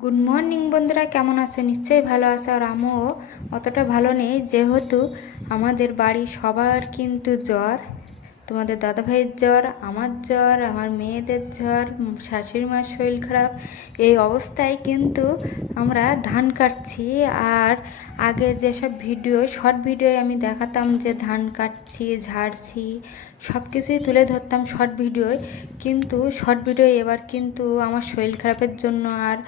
Good morning বন্ধুরা, কেমন আছে? নিশ্চয়ই ভালো আছে। আর আমিও অতটা ভালো নেই, যেহেতু আমাদের বাড়ি সবার কিন্তু জ্বর। তোমাদের দাদাভাইয়ের জ্বর, আমার জ্বর, আমার মেয়েদের জ্বর, শাশুড়ি মার শরীর খারাপ। এই অবস্থায় কিন্তু আমরা ধান কাটছি। আর আগে যেসব ভিডিও, শর্ট ভিডিও আমি দেখাতাম যে ধান কাটছি, ঝাড়ছি, সব কিছুই তুলে ধরতাম শর্ট ভিডিওয়। কিন্তু শর্ট ভিডিও এবার কিন্তু আমার শরীর খারাপের জন্য আর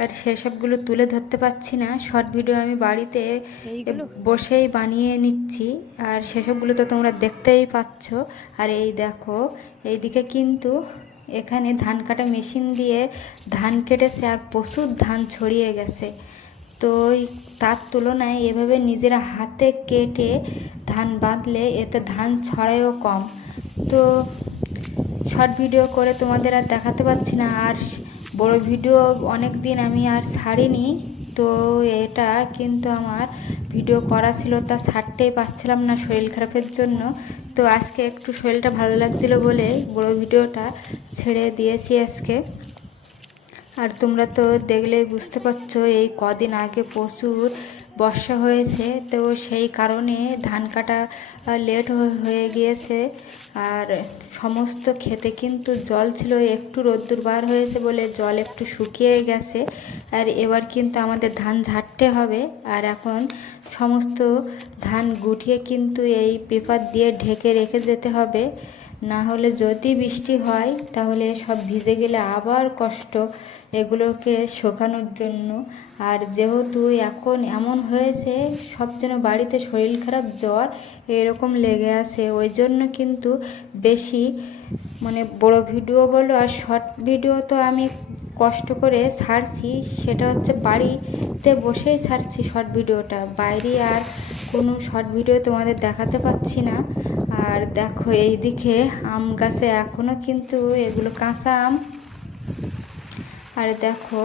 আর সেসবগুলো তুলে ধরতে পারছি না। শর্ট ভিডিও আমি বাড়িতে বসেই বানিয়ে নিচ্ছি, আর সেসবগুলো তো তোমরা দেখতেই পাচ্ছ। আর এই দেখো, এইদিকে কিন্তু এখানে ধান কাটা মেশিন দিয়ে ধান কেটেছে, আর প্রচুর ধান ছড়িয়ে গেছে। তো তার তুলনায় এভাবে নিজেরা হাতে কেটে ধান বাঁধলে এতে ধান ছড়ায়ও কম। তো শর্ট ভিডিও করে তোমাদের আর দেখাতে পারছি না, আর বড় ভিডিও অনেক দিন আমি আর ছাড়িনি। তো এটা কিন্তু আমার ভিডিও করা ছিল, তা ছাড়তেই পারছিলাম না শরীর খারাপের জন্য। তো আজকে একটু শরীরটা ভালো লাগছিল বলে বড় ভিডিওটা ছেড়ে দিয়েছি আজকে। আর তোমরা তো দেখলেই বুঝতে পারছো, এই কদিন আগে প্রচুর বর্ষা হয়েছে, তো সেই কারণে ধান কাটা লেট হয়ে গিয়েছে। আর সমস্ত ক্ষেতে কিন্তু জল ছিল, একটু রোদ্দুর বার হয়েছে বলে জল একটু শুকিয়ে গেছে। আর এবার কিন্তু আমাদের ধান ঝাড়তে হবে। আর এখন সমস্ত ধান গুটিয়ে কিন্তু এই পেপার দিয়ে ঢেকে রেখে যেতে হবে, না হলে যদি বৃষ্টি হয় তাহলে সব ভিজে গেলে আবার কষ্ট এগুলোকে শুকানোর জন্য। আর যেহেতু এখন এমন হয়েছে, সব যেন বাড়িতে শরীর খারাপ, জ্বর এরকম লেগে আছে, ওই জন্য কিন্তু বেশি বড় ভিডিও বলো আর শর্ট ভিডিও তো আমি কষ্ট করে ছাড়ছি, সেটা হচ্ছে বাড়িতে বসেই ছাড়ছি শর্ট ভিডিওটা, বাইরে আর কোনো শর্ট ভিডিও তোমাদের দেখাতে পাচ্ছি না। আর দেখো, এইদিকে আম গাছে এখনও কিন্তু এগুলো কাঁচা আম। আর দেখো,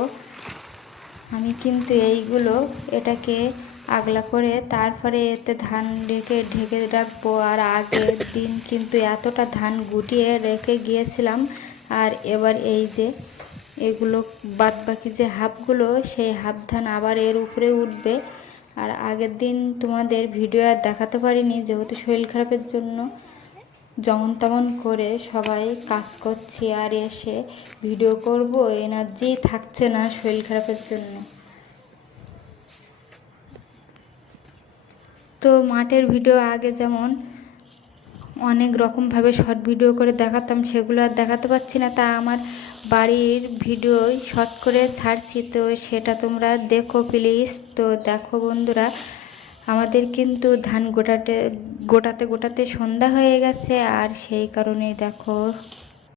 আমি কিন্তু এইগুলো এটাকে আগলা করে তারপরে এতে ধান রেখে ঢেকে রাখবো। আর আগের দিন কিন্তু এতটা ধান গুটিয়ে রেখে গিয়েছিলাম। আর এবার এই যে এগুলো বাদ বাকি যে হাফগুলো, সেই হাফ ধান আবার এর উপরে উঠবে। আর আগের দিন তোমাদের ভিডিও আর দেখাতে পারিনি, যেহেতু শরীর খারাপের জন্য যেমন তেমন করে সবাই কাজ করছি, আর এসে ভিডিও করব এনার্জি থাকছে না শরীর খারাপের জন্য। তো মাঠের ভিডিও আগে যেমন অনেক রকমভাবে শর্ট ভিডিও করে দেখাতাম, সেগুলো আর দেখাতে পারছি না। তা আমার বাড়ির ভিডিও শর্ট করে ছাড়ছি, তো সেটা তোমরা দেখো প্লিজ। তো দেখো বন্ধুরা, আমাদের কিন্তু ধান গোটাতে গোটাতে সন্ধ্যা হয়ে গেছে, আর সেই কারণে দেখো